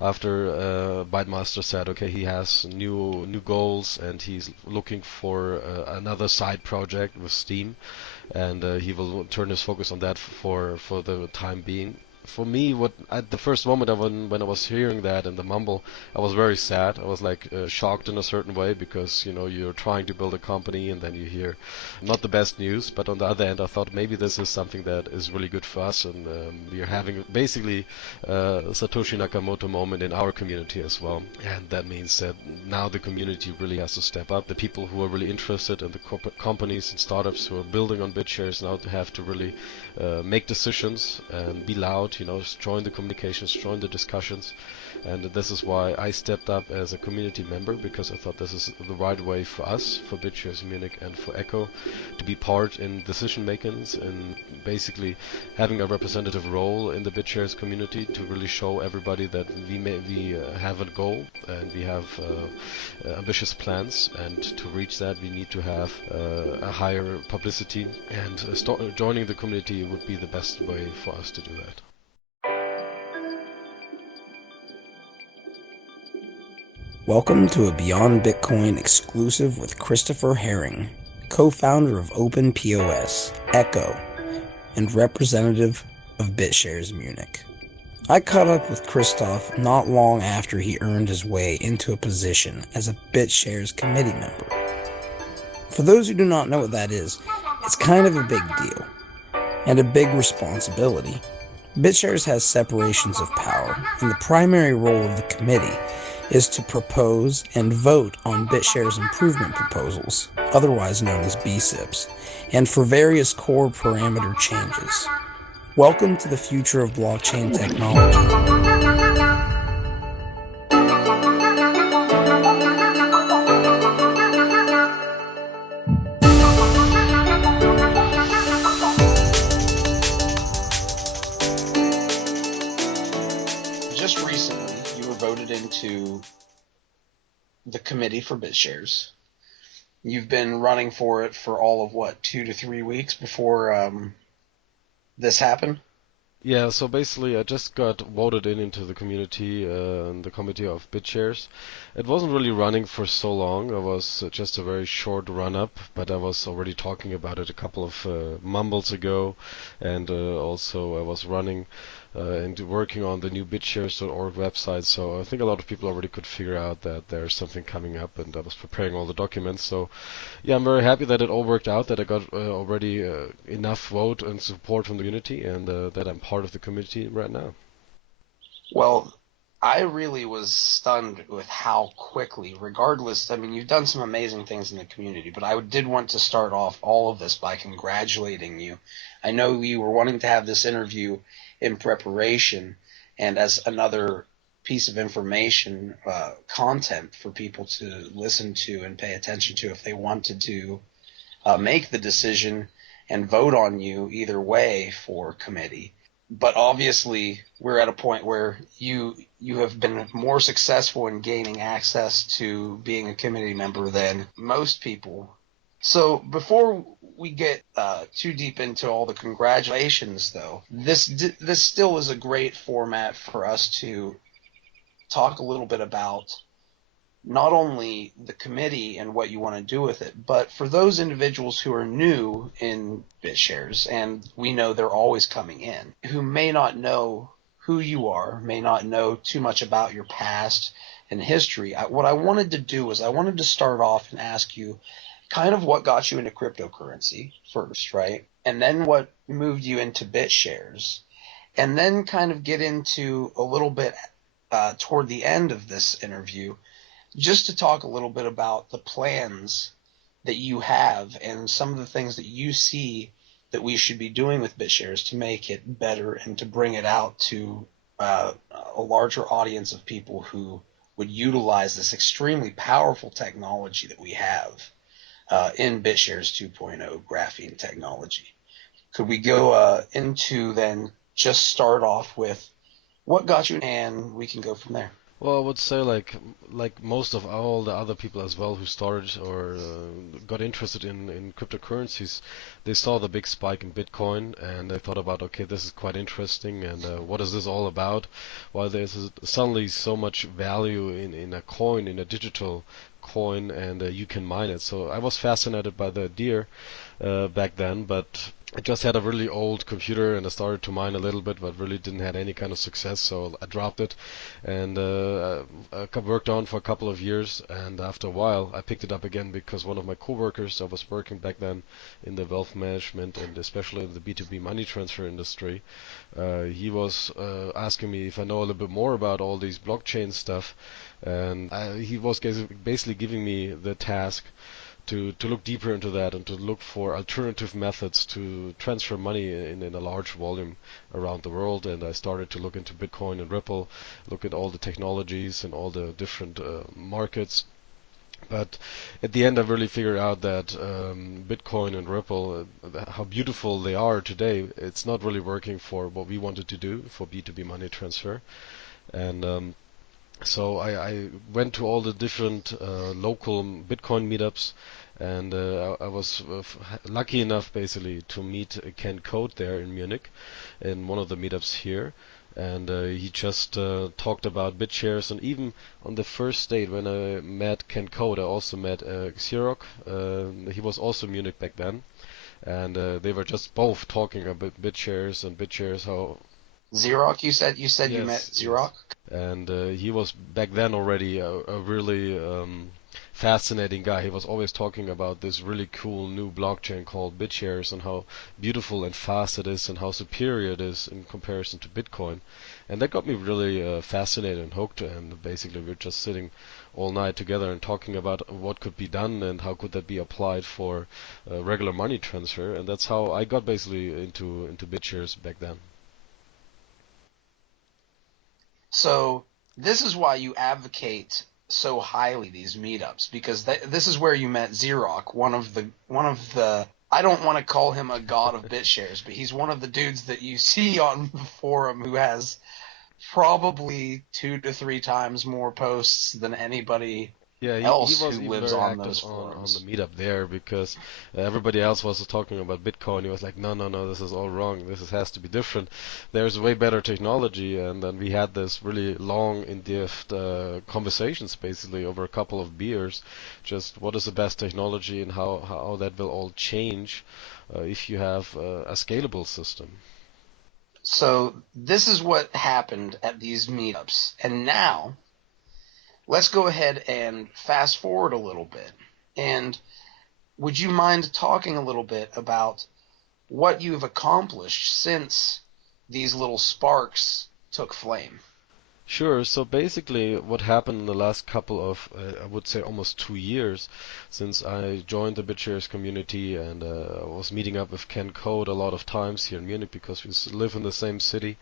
after Bytemaster said, okay, he has new goals and he's looking for another side project with Steam, and he will turn his focus on that for the time being. For me, what at the first moment when I was hearing that and the mumble, I was very sad. I was like shocked in a certain way because you're trying to build a company and then you hear not the best news. But on the other hand, I thought maybe this is something that is really good for us, and we are having basically Satoshi Nakamoto moment in our community as well. And that means that now the community really has to step up. The people who are really interested and the corporate companies and startups who are building on BitShares now have to really make decisions and be loud, join the communications, join the discussions. And this is why I stepped up as a community member, because I thought this is the right way for us, for BitShares Munich and for Echo, to be part in decision makings and basically having a representative role in the BitShares community to really show everybody that we have a goal and we have ambitious plans, and to reach that we need to have a higher publicity, and joining the community would be the best way for us to do that. Welcome to a Beyond Bitcoin exclusive with Christopher Herring, co-founder of OPENPOS, Echo, and representative of BitShares Munich. I caught up with Christoph not long after he earned his way into a position as a BitShares Committee Member. For those who do not know what that is, it's kind of a big deal, and a big responsibility. BitShares has separations of power, and the primary role of the committee is to propose and vote on BitShares improvement proposals, otherwise known as BSIPs, and for various core parameter changes. Welcome to the future of blockchain technology. Just recently, you were voted into the committee for BitShares. You've been running for it for all of 2 to 3 weeks before this happened? Yeah, so basically I just got voted into the community and the committee of BitShares. It wasn't really running for so long. It was just a very short run-up, but I was already talking about it a couple of mumbles ago, and also I was running and working on the new BitShares.org website, so I think a lot of people already could figure out that there's something coming up, and I was preparing all the documents. So yeah, I'm very happy that it all worked out, that I got already enough vote and support from the community, and that I'm part of the committee right now. Well, I really was stunned with how quickly, regardless, I mean, you've done some amazing things in the community, but I did want to start off all of this by congratulating you. I know you were wanting to have this interview in preparation and as another piece of information, content for people to listen to and pay attention to if they wanted to make the decision and vote on you either way for committee. But obviously, we're at a point where you have been more successful in gaining access to being a committee member than most people. So before we get too deep into all the congratulations, though, this still is a great format for us to talk a little bit about not only the committee and what you want to do with it, but for those individuals who are new in BitShares, and we know they're always coming in, who may not know who you are, may not know too much about your past and history. What I wanted to do was I wanted to start off and ask you kind of what got you into cryptocurrency first, right? And then what moved you into BitShares, and then kind of get into a little bit toward the end of this interview, just to talk a little bit about the plans that you have and some of the things that you see that we should be doing with BitShares to make it better and to bring it out to a larger audience of people who would utilize this extremely powerful technology that we have in BitShares 2.0 graphene technology. Could we go into then just start off with what got you, and we can go from there? Well, I would say like most of all the other people as well who started or got interested in cryptocurrencies, they saw the big spike in Bitcoin and they thought about, okay, this is quite interesting and what is this all about? Why there's suddenly so much value in a coin, in a digital coin, and you can mine it. So I was fascinated by the idea back then, but I just had a really old computer and I started to mine a little bit, but really didn't have any kind of success, so I dropped it and I worked on for a couple of years. And after a while, I picked it up again because one of my coworkers, I was working back then in the wealth management and especially in the B2B money transfer industry. He was asking me if I know a little bit more about all these blockchain stuff, and he was basically giving me the task to look deeper into that and to look for alternative methods to transfer money in a large volume around the world. And I started to look into Bitcoin and Ripple, look at all the technologies and all the different markets. But at the end, I really figured out that Bitcoin and Ripple, how beautiful they are today, it's not really working for what we wanted to do for B2B money transfer. And so I went to all the different local Bitcoin meetups, and I was lucky enough basically to meet Ken Code there in Munich in one of the meetups here. And he just talked about BitShares, and even on the first date when I met Ken Code, I also met Xerox. He was also in Munich back then, and they were just both talking about BitShares, how Xerox, you said you met yes, yes. Xerox? And he was back then already a really fascinating guy. He was always talking about this really cool new blockchain called BitShares and how beautiful and fast it is and how superior it is in comparison to Bitcoin. And that got me really fascinated and hooked. And basically, we're just sitting all night together and talking about what could be done and how could that be applied for regular money transfer. And that's how I got basically into BitShares back then. So this is why you advocate so highly these meetups, because this is where you met Xerox, one of the I don't want to call him a god of BitShares, but he's one of the dudes that you see on the forum who has probably 2 to 3 times more posts than anybody Yeah, he else was who even lives very on active those on the forums. meetup there because everybody else was talking about Bitcoin. He was like, no, no, no, this is all wrong. Has to be different. There's way better technology. And then we had this really long, in-depth conversations basically over a couple of beers. Just what is the best technology and how that will all change if you have a scalable system. So this is what happened at these meetups. And now let's go ahead and fast forward a little bit. And would you mind talking a little bit about what you've accomplished since these little sparks took flame? Sure. So basically, what happened in the last couple of, I would say, almost 2 years since I joined the BitShares community and I was meeting up with Ken Code a lot of times here in Munich because we live in the same city.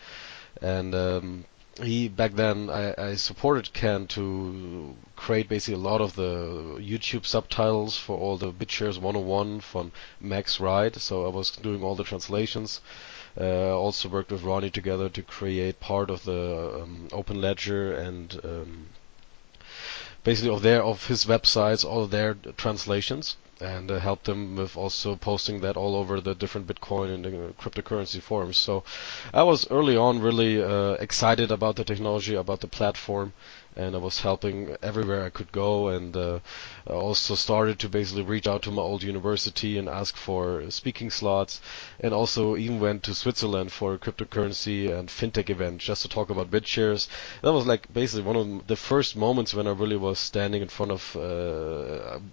And he back then, I supported Ken to create basically a lot of the YouTube subtitles for all the BitShares 101 from Max Wright. So I was doing all the translations also worked with Ronnie together to create part of the Open Ledger and basically of his websites, all of their translations, and helped them with also posting that all over the different Bitcoin and cryptocurrency forums. So I was early on really excited about the technology, about the platform, and I was helping everywhere I could go, and I also started to basically reach out to my old university and ask for speaking slots, and also even went to Switzerland for a cryptocurrency and fintech event just to talk about BitShares. That was like basically one of the first moments when I really was standing in front of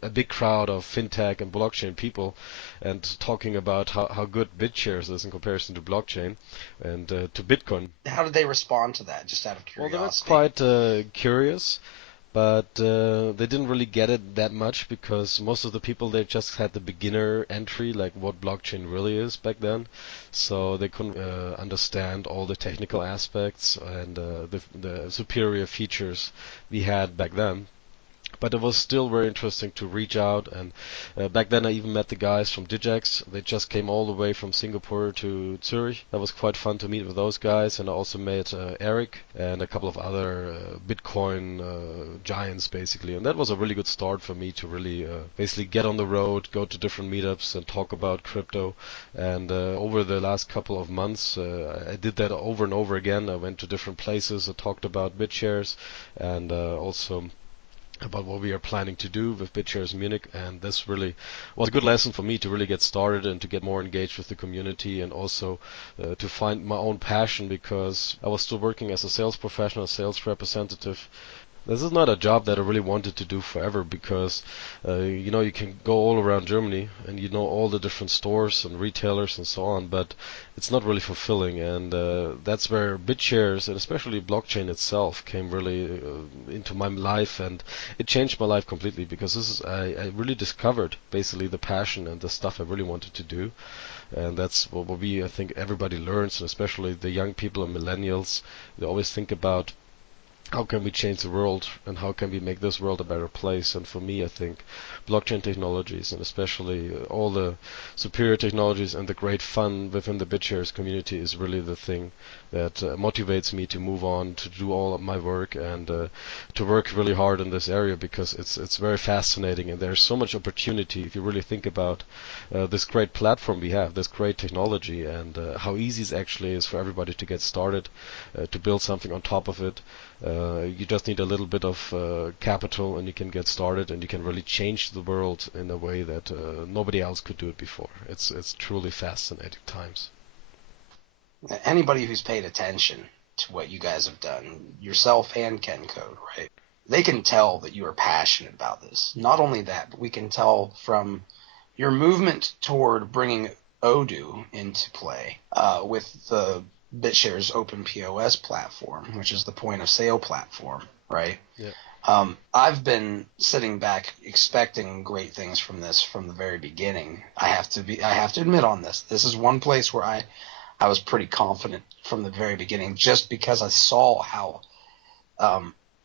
a big crowd of fintech and blockchain people and talking about how good BitShares is in comparison to blockchain and to Bitcoin. How did they respond to that, just out of Well, they were curiosity? quite curious, but they didn't really get it that much because most of the people they just had the beginner entry, like what blockchain really is back then, so they couldn't understand all the technical aspects and the superior features we had back then. But it was still very interesting to reach out, and back then I even met the guys from Digex. They just came all the way from Singapore to Zurich. That was quite fun to meet with those guys, and I also met Eric and a couple of other Bitcoin giants basically, and that was a really good start for me to really basically get on the road, go to different meetups and talk about crypto. And over the last couple of months I did that over and over again. I went to different places, I talked about BitShares and also about what we are planning to do with BitShares Munich, and this really was a good lesson for me to really get started and to get more engaged with the community, and also to find my own passion, because I was still working as a sales professional, sales representative. This is not a job that I really wanted to do forever, because you can go all around Germany and you know all the different stores and retailers and so on, but it's not really fulfilling. And that's where BitShares and especially blockchain itself came really into my life, and it changed my life completely, because I really discovered basically the passion and the stuff I really wanted to do. And that's what I think everybody learns, and especially the young people and millennials. They always think about how can we change the world and how can we make this world a better place. And for me, I think blockchain technologies, and especially all the superior technologies and the great fun within the BitShares community, is really the thing that motivates me to move on, to do all of my work, and to work really hard in this area, because it's very fascinating, and there's so much opportunity if you really think about this great platform we have, this great technology, and how easy it actually is for everybody to get started, to build something on top of it. You just need a little bit of capital, and you can get started, and you can really change the world in a way that nobody else could do it before. It's truly fascinating times. Anybody who's paid attention to what you guys have done, yourself and Ken Code, right? They can tell that you are passionate about this. Not only that, but we can tell from your movement toward bringing Odoo into play with the BitShares OpenPOS platform, which is the point of sale platform, right? Yeah. I've been sitting back expecting great things from this from the very beginning. I have to admit on this. This is one place where I was pretty confident from the very beginning, just because I saw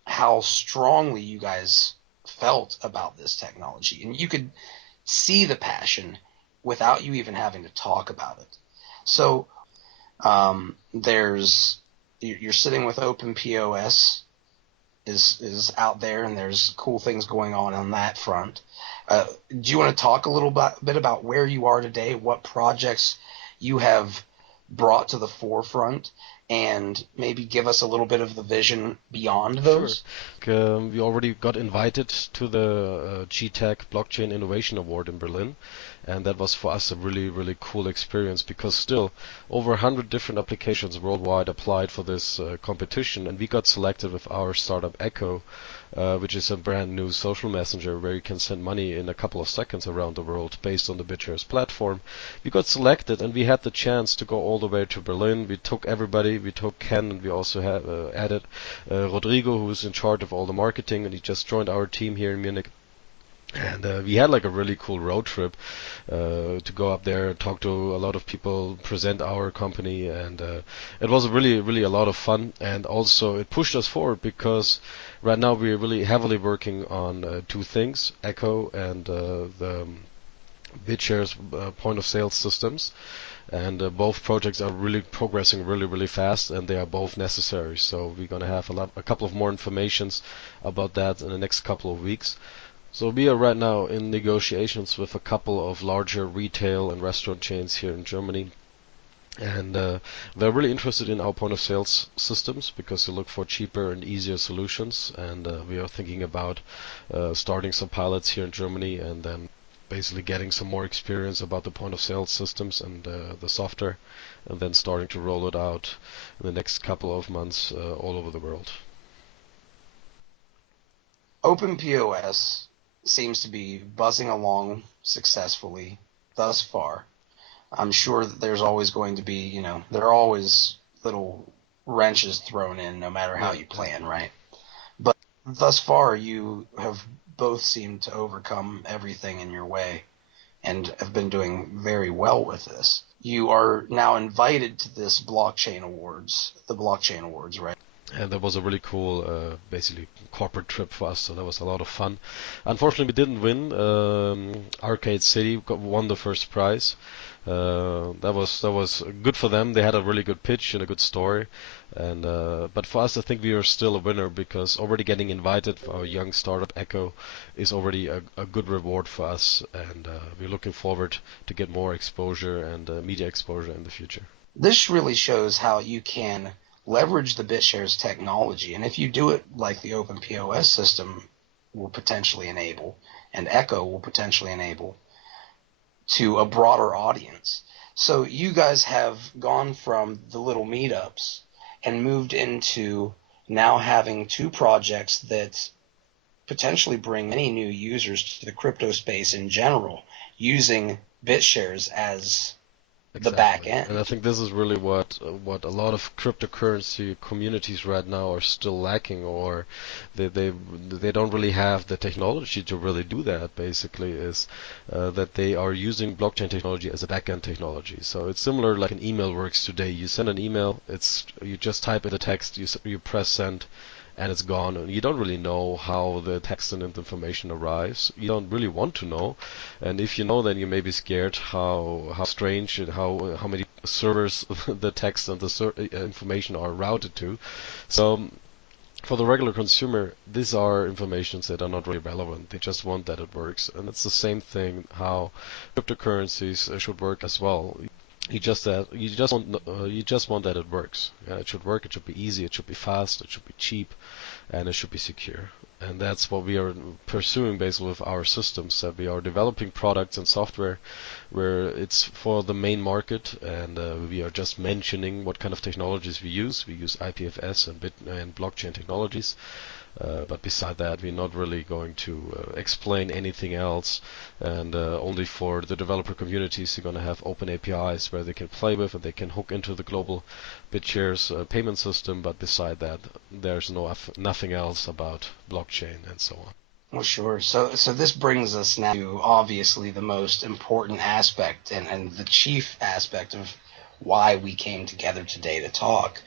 how strongly you guys felt about this technology, and you could see the passion without you even having to talk about it. So you're sitting with OpenPOS is out there, and there's cool things going on that front. Do you want to talk a little bit about where you are today, what projects you have brought to the forefront, and maybe give us a little bit of the vision beyond those? Sure. We already got invited to the GTech Blockchain Innovation Award in Berlin, and that was for us a really, really cool experience, because still over 100 different applications worldwide applied for this competition, and we got selected with our startup Echo, which is a brand new social messenger where you can send money in a couple of seconds around the world based on the BitShares platform. We got selected, and we had the chance to go all the way to Berlin. We took everybody, we took Ken, and we also had added Rodrigo, who's in charge of all the marketing, and he just joined our team here in Munich. And we had like a really cool road trip to go up there, talk to a lot of people, present our company, and it was really, really a lot of fun. And also it pushed us forward, because right now we're really heavily working on two things: Echo and the BitShares point of sale systems. And both projects are really progressing really, really fast, and they are both necessary. So we're gonna have a couple of more informations about that in the next couple of weeks. So we are right now in negotiations with a couple of larger retail and restaurant chains here in Germany, and they're really interested in our point of sales systems, because they look for cheaper and easier solutions. And we are thinking about starting some pilots here in Germany, and then basically getting some more experience about the point of sale systems and the software, and then starting to roll it out in the next couple of months all over the world. OpenPOS seems to be buzzing along successfully thus far. I'm sure that there's always going to be, there are always little wrenches thrown in no matter how you plan, right? But thus far, you have both seemed to overcome everything in your way and have been doing very well with this. You are now invited to the Blockchain Awards, right? And that was a really cool, basically corporate trip for us. So that was a lot of fun. Unfortunately, we didn't win. Arcade City won the first prize. That was good for them. They had a really good pitch and a good story. And but for us, I think we are still a winner because already getting invited for our young startup Echo is already a good reward for us. And we're looking forward to get more exposure and media exposure in the future. This really shows how you can leverage the BitShares technology, and if you do it like the OpenPOS system will potentially enable, and Echo will potentially enable, to a broader audience. So you guys have gone from the little meetups and moved into now having two projects that potentially bring many new users to the crypto space in general, using BitShares as the back Exactly. And I end. think this is really what a lot of cryptocurrency communities right now are still lacking, or they don't really have the technology to really do that. Basically, is that they are using blockchain technology as a back-end technology. So it's similar like an email works today. You send an email, you just type in the text, you press send, and it's gone. And you don't really know how the text and information arrives. You don't really want to know, and if you know, then you may be scared how strange and how many servers the text and the information are routed to. So for the regular consumer, these are informations that are not really relevant. They just want that it works, and it's the same thing how cryptocurrencies should work as well. You just want that it works. Yeah, it should work. It should be easy. It should be fast. It should be cheap, and it should be secure. And that's what we are pursuing basically with our systems. That we are developing products and software where it's for the main market, and we are just mentioning what kind of technologies we use. We use IPFS and blockchain technologies. But beside that, we're not really going to explain anything else. And only for the developer communities, you're going to have open APIs where they can play with and they can hook into the global BitShares payment system. But beside that, there's nothing else about blockchain and so on. Well, sure. So this brings us now to obviously the most important aspect and the chief aspect of why we came together today to talk.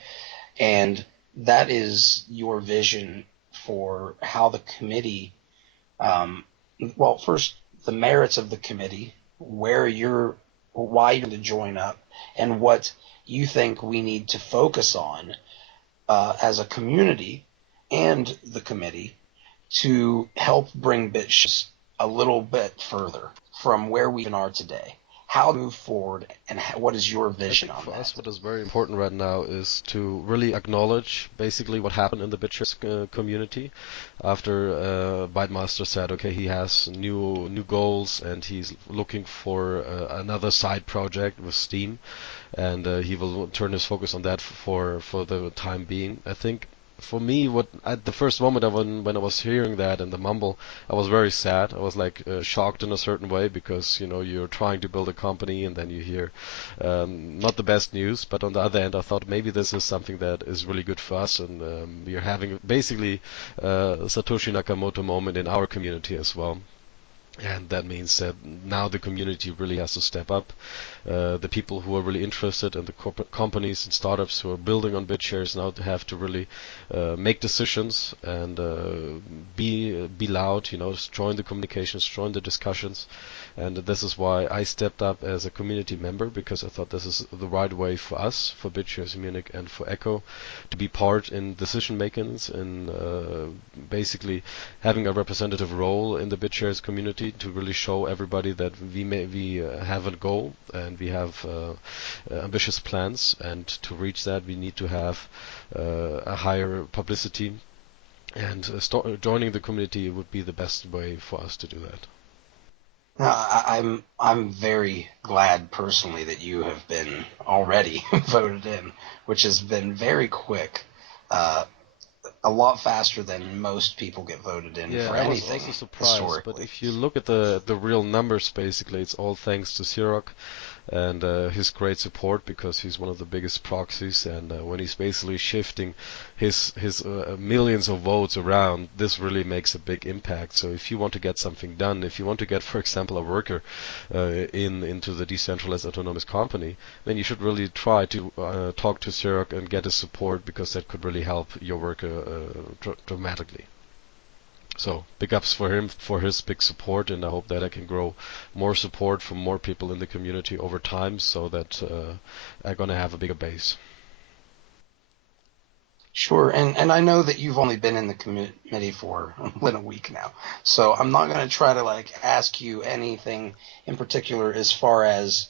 And that is your vision for how the committee, well, first, the merits of the committee, why you're to join up, and what you think we need to focus on as a community and the committee to help bring BitShares a little bit further from where we are today. How to move forward, and what is your I vision think on for us, that? what is very important right now is to really acknowledge basically what happened in the BitShares community after Bytemaster said, okay, he has new goals and he's looking for another side project with Steam, and he will turn his focus on that for the time being. I think for me, what at the first moment when I was hearing that and the mumble, I was very sad. I was like shocked in a certain way because you're trying to build a company and then you hear not the best news. But on the other hand, I thought maybe this is something that is really good for us, and we are having basically Satoshi Nakamoto moment in our community as well. And that means that now the community really has to step up. The people who are really interested and the corporate companies and startups who are building on BitShares now have to really make decisions and be loud. Join the communications, join the discussions. And this is why I stepped up as a community member, because I thought this is the right way for us, for BitShares Munich and for Echo, to be part in decision makings and basically having a representative role in the BitShares community to really show everybody that we have a goal and we have ambitious plans, and to reach that we need to have a higher publicity, and joining the community would be the best way for us to do that. I'm very glad personally that you have been already voted in, which has been very quick, uh, a lot faster than most people get voted in Yeah, for I was also anything surprised, but historically. if you look at the real numbers, basically it's all thanks to Xerox. and his great support because he's one of the biggest proxies. And when he's basically shifting his millions of votes around, this really makes a big impact. So if you want to get something done, if you want to get, for example, a worker into the decentralized autonomous company, then you should really try to talk to Sirk and get his support, because that could really help your worker dramatically. So big ups for him for his big support, and I hope that I can grow more support from more people in the community over time, so that I'm gonna have a bigger base. Sure, and I know that you've only been in the committee for a week now, so I'm not going to try to like ask you anything in particular as far as,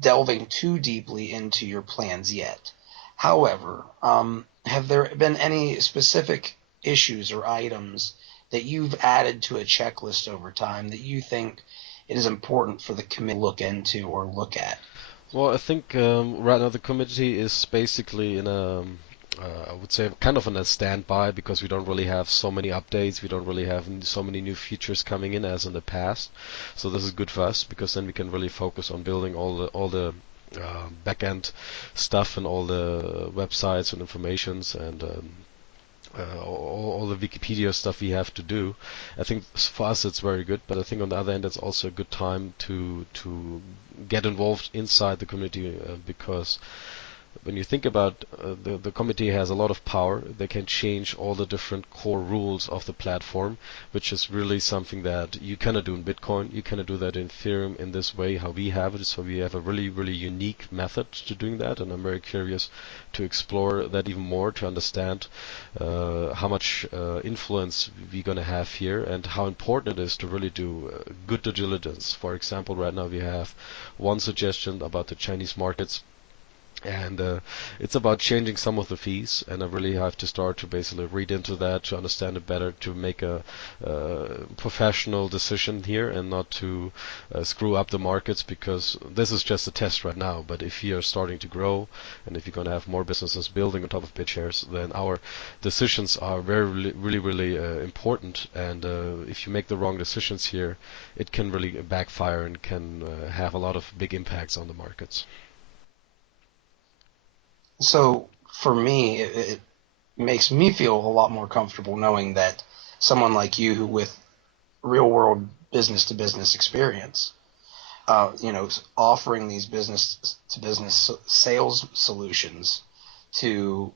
delving too deeply into your plans yet. However, have there been any specific issues or items that you've added to a checklist over time that you think it is important for the committee to look into or look at? Well, I think right now the committee is basically in a, I would say, kind of on a standby, because we don't really have so many updates. We don't really have so many new features coming in as in the past. So this is good for us, because then we can really focus on building all the backend stuff and all the websites and informations and all the Wikipedia stuff we have to do. I think for us it's very good, but I think on the other end it's also a good time to get involved inside the community, because when you think about the committee has a lot of power. They can change all the different core rules of the platform, which is really something that you cannot do in Bitcoin. You cannot do that in Ethereum in this way how we have it. So we have a really, really unique method to doing that, and I'm very curious to explore that even more, to understand how much influence we're going to have here, and how important it is to really do good due diligence. For example, right now we have one suggestion about the Chinese markets, and it's about changing some of the fees, and I really have to start to basically read into that to understand it better, to make a professional decision here, and not to screw up the markets, because this is just a test right now. But if you're starting to grow, and if you're going to have more businesses building on top of BitShares, then our decisions are very, really, really important. And if you make the wrong decisions here, it can really backfire and can have a lot of big impacts on the markets. So for me, it makes me feel a lot more comfortable knowing that someone like you, who with real world business to business experience, offering these business to business sales solutions to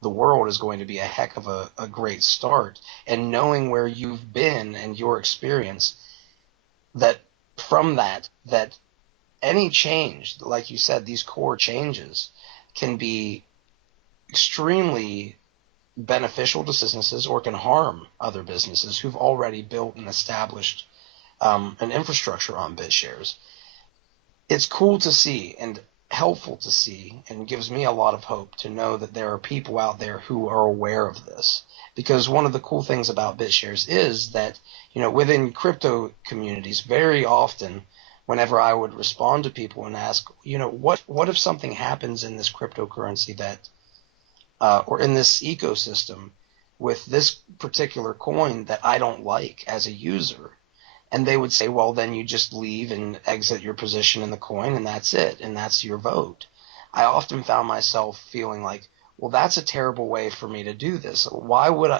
the world is going to be a heck of a great start. And knowing where you've been and your experience, that from that any change, like you said, these core changes can be extremely beneficial to businesses or can harm other businesses who've already built and established an infrastructure on BitShares. It's cool to see and helpful to see, and gives me a lot of hope to know that there are people out there who are aware of this. Because one of the cool things about BitShares is that, within crypto communities, very often, whenever I would respond to people and ask, what if something happens in this cryptocurrency that, or in this ecosystem with this particular coin that I don't like as a user? And they would say, well, then you just leave and exit your position in the coin, and that's it, and that's your vote. I often found myself feeling like, well, that's a terrible way for me to do this. Why would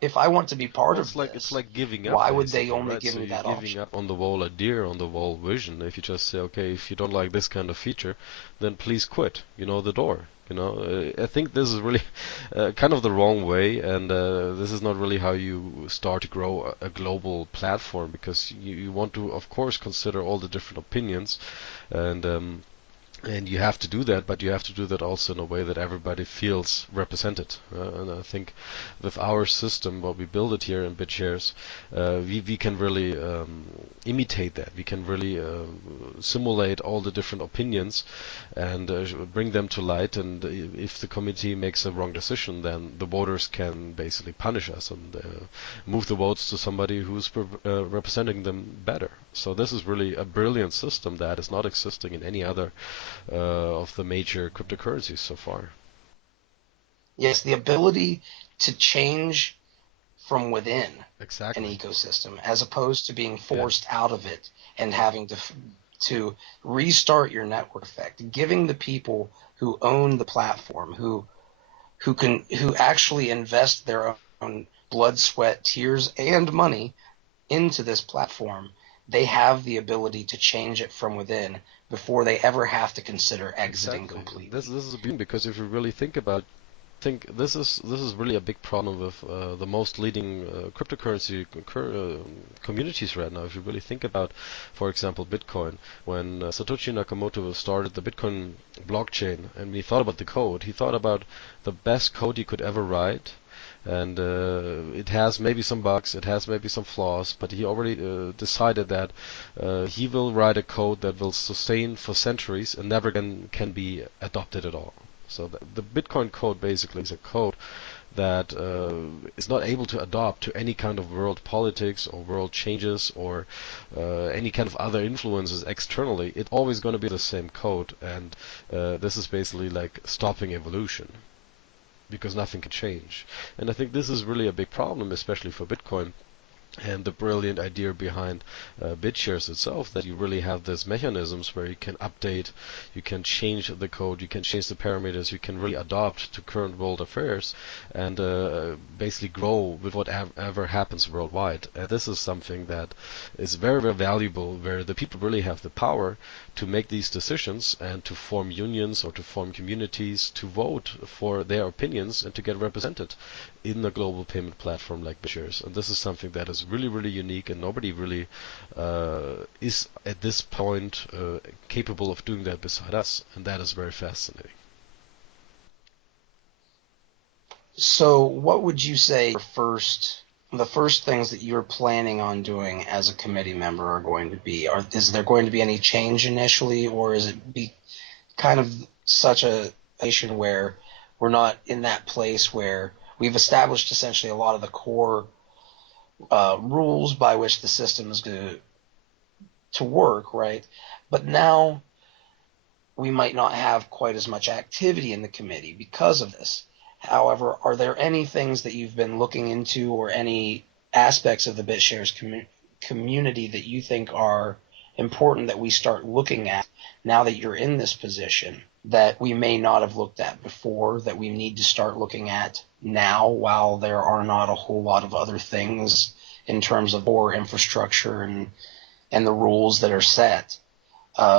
if I want to be part Well, of it's this, like giving up why would they basically, only right? give So me you're that giving option? up on the whole idea, on the whole vision. If you just say, okay, if you don't like this kind of feature, then please quit. The door. I think this is really kind of the wrong way, and this is not really how you start to grow a global platform, because you want to, of course, consider all the different opinions, and you have to do that, but you have to do that also in a way that everybody feels represented. And I think with our system, what we build it here in BitShares, we can really imitate that. We can really simulate all the different opinions and bring them to light. And if the committee makes a wrong decision, then the voters can basically punish us and move the votes to somebody who's representing them better. So this is really a brilliant system that is not existing in any other of the major cryptocurrencies so far. Yes, the ability to change from within an Exactly. ecosystem as opposed to being Yeah. forced out of it and having to restart your network effect, giving the people who own the platform, who actually invest their own blood, sweat, tears, and money into this platform, they have the ability to change it from within before they ever have to consider exiting Exactly. This completely. this is a beauty because if you really think this is really a big problem with the most leading cryptocurrency communities right now. If you really think about, for example, Bitcoin, when Satoshi Nakamoto started the Bitcoin blockchain, and he thought about the code, he thought about the best code he could ever write. And it has maybe some bugs, it has maybe some flaws, but he already decided that he will write a code that will sustain for centuries and never can be adopted at all. So the Bitcoin code basically is a code that is not able to adapt to any kind of world politics or world changes or any kind of other influences externally. It's always going to be the same code, and this is basically like stopping evolution because nothing can change. And I think this is really a big problem, especially for Bitcoin. And the brilliant idea behind BitShares itself, that you really have these mechanisms where you can update, you can change the code, you can change the parameters, you can really adapt to current world affairs and basically grow with whatever happens worldwide. And this is something that is very, very valuable, where the people really have the power to make these decisions and to form unions or to form communities, to vote for their opinions and to get represented in a global payment platform like BitShares. And this is something that is really, really unique, and nobody really is at this point capable of doing that beside us, and that is very fascinating. So, what would you say the first things that you're planning on doing as a committee member are going to be? Is there going to be any change initially, or is it be kind of such a situation where we're not in that place where we've established essentially a lot of the core rules by which the system is going to work, right? But now we might not have quite as much activity in the committee because of this. However, are there any things that you've been looking into or any aspects of the BitShares community that you think are important that we start looking at now that you're in this position that we may not have looked at before, that we need to start looking at now while there are not a whole lot of other things in terms of core infrastructure and the rules that are set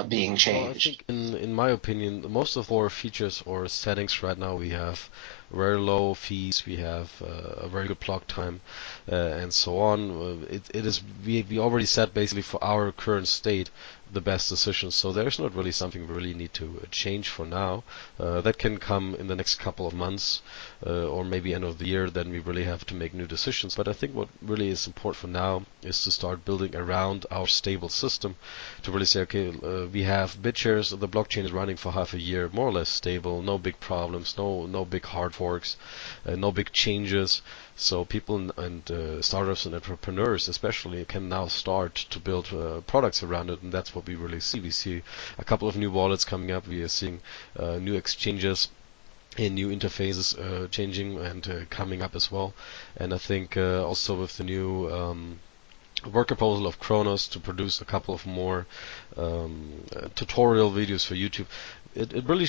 being Well, I changed? think in my opinion, most of our features or settings right now, we have very low fees, we have a very good block time, and so on. It is we already set basically for our current state the best decision. So there's not really something we really need to change for now. That can come in the next couple of months, or maybe end of the year. Then we really have to make new decisions. But I think what really is important for now is to start building around our stable system, to really say, okay, we have BitShares, the blockchain is running for half a year, more or less stable, no big problems, no big hard forks, no big changes. So people and startups and entrepreneurs especially can now start to build products around it, and that's what we really see. We see a couple of new wallets coming up. We are seeing new exchanges and new interfaces changing and coming up as well. And I think also with the new work proposal of Kronos to produce a couple of more tutorial videos for YouTube. It really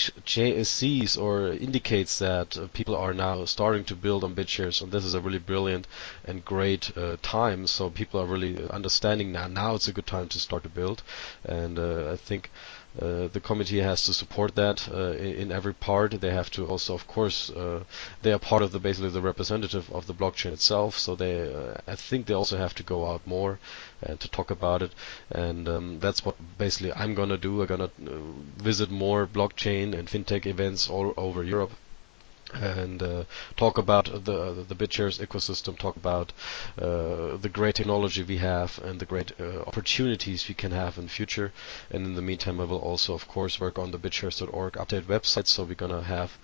sees or indicates that people are now starting to build on BitShares, and this is a really brilliant and great time. So people are really understanding now. Now it's a good time to start to build, and I think the committee has to support that in every part. They have to also, of course, they are part of the basically the representative of the blockchain itself. So I think they also have to go out more and to talk about it. And that's what basically I'm gonna do. I'm gonna visit more blockchain and fintech events all over Europe and talk about the BitShares ecosystem, talk about the great technology we have and the great opportunities we can have in the future. And in the meantime, I will also, of course, work on the BitShares.org update website. So we're gonna have,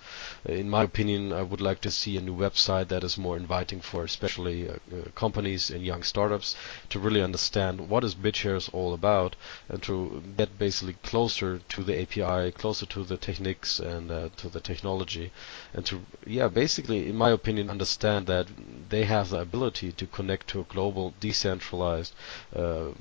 in my opinion, I would like to see a new website that is more inviting for especially companies and young startups to really understand what is BitShares all about and to get basically closer to the API, closer to the techniques and to the technology, and to basically in my opinion understand that they have the ability to connect to a global decentralized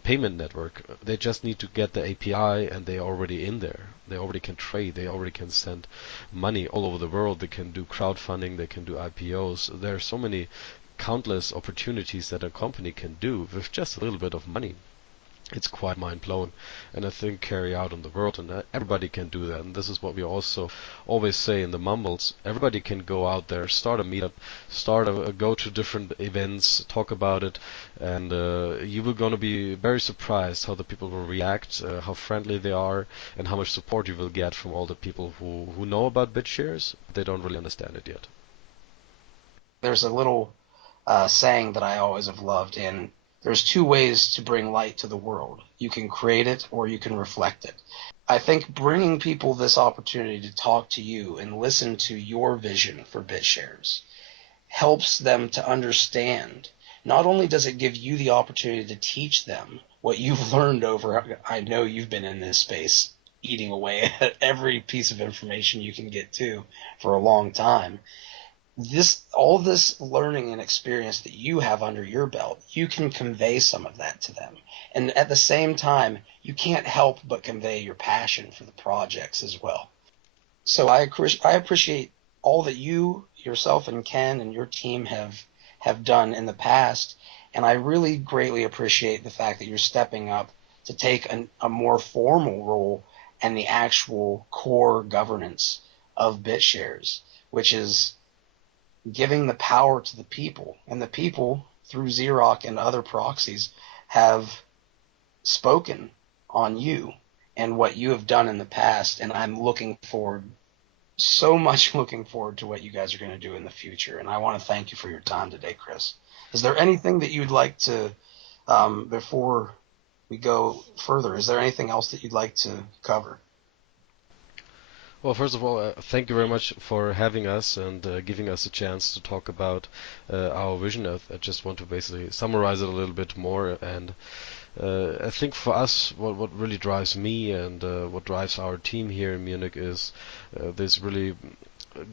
payment network. They just need to get the API, and they're already in there. They already can trade. They already can send money all over the world. They can do crowdfunding. They can do IPOs. There are so many countless opportunities that a company can do with just a little bit of money. It's quite mind-blowing, and I think carry out in the world, and everybody can do that. And this is what we also always say in the Mumbles. Everybody can go out there, start a meetup, go to different events, talk about it, and you will gonna be very surprised how the people will react, how friendly they are, and how much support you will get from all the people who know about BitShares, but they don't really understand it yet. There's a little saying that I always have loved, and there's two ways to bring light to the world. You can create it or you can reflect it. I think bringing people this opportunity to talk to you and listen to your vision for BitShares helps them to understand. Not only does it give you the opportunity to teach them what you've learned over, I know you've been in this space eating away at every piece of information you can get to for a long time. All this learning and experience that you have under your belt, you can convey some of that to them. And at the same time, you can't help but convey your passion for the projects as well. So I appreciate all that you, yourself, and Ken and your team have done in the past, and I really greatly appreciate the fact that you're stepping up to take a more formal role in the actual core governance of BitShares, which is giving the power to the people. And the people, through Xerox and other proxies, have spoken on you and what you have done in the past. And I'm so much looking forward to what you guys are going to do in the future. And I want to thank you for your time today, Chris. Is there anything that you'd like to, before we go further, is there anything else that you'd like to cover? Well, first of all, thank you very much for having us and giving us a chance to talk about our vision. I just want to basically summarize it a little bit more. And I think for us, what really drives me and what drives our team here in Munich is this really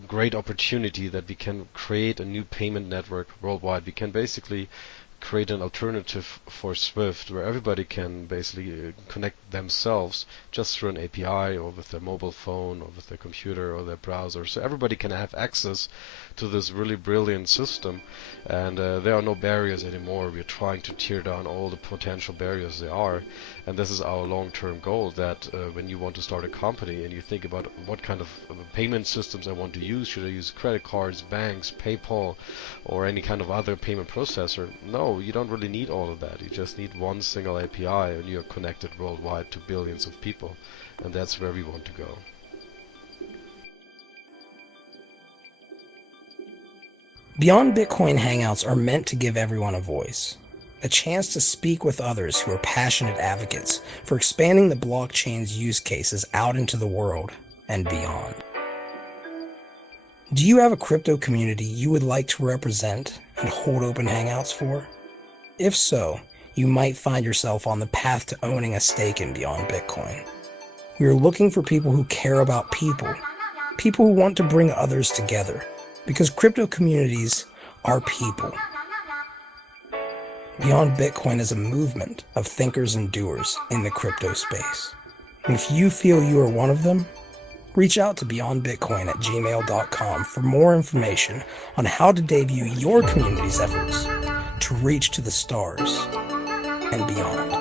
great opportunity that we can create a new payment network worldwide. We can basically create an alternative for Swift where everybody can basically connect themselves just through an API or with their mobile phone or with their computer or their browser. So everybody can have access to this really brilliant system, and there are no barriers anymore. We're trying to tear down all the potential barriers there are, and this is our long-term goal, that when you want to start a company and you think about what kind of payment systems I want to use, should I use credit cards, banks, PayPal, or any kind of other payment processor? No, you don't really need all of that. You just need one single API and you're connected worldwide to billions of people. And that's where we want to go. Beyond Bitcoin Hangouts are meant to give everyone a voice, a chance to speak with others who are passionate advocates for expanding the blockchain's use cases out into the world and beyond. Do you have a crypto community you would like to represent and hold open hangouts for? If so, you might find yourself on the path to owning a stake in Beyond Bitcoin. We are looking for people who care about people who want to bring others together, because crypto communities are people. Beyond Bitcoin is a movement of thinkers and doers in the crypto space. And if you feel you are one of them, reach out to beyondbitcoin@gmail.com for more information on how to debut your community's efforts to reach to the stars and beyond.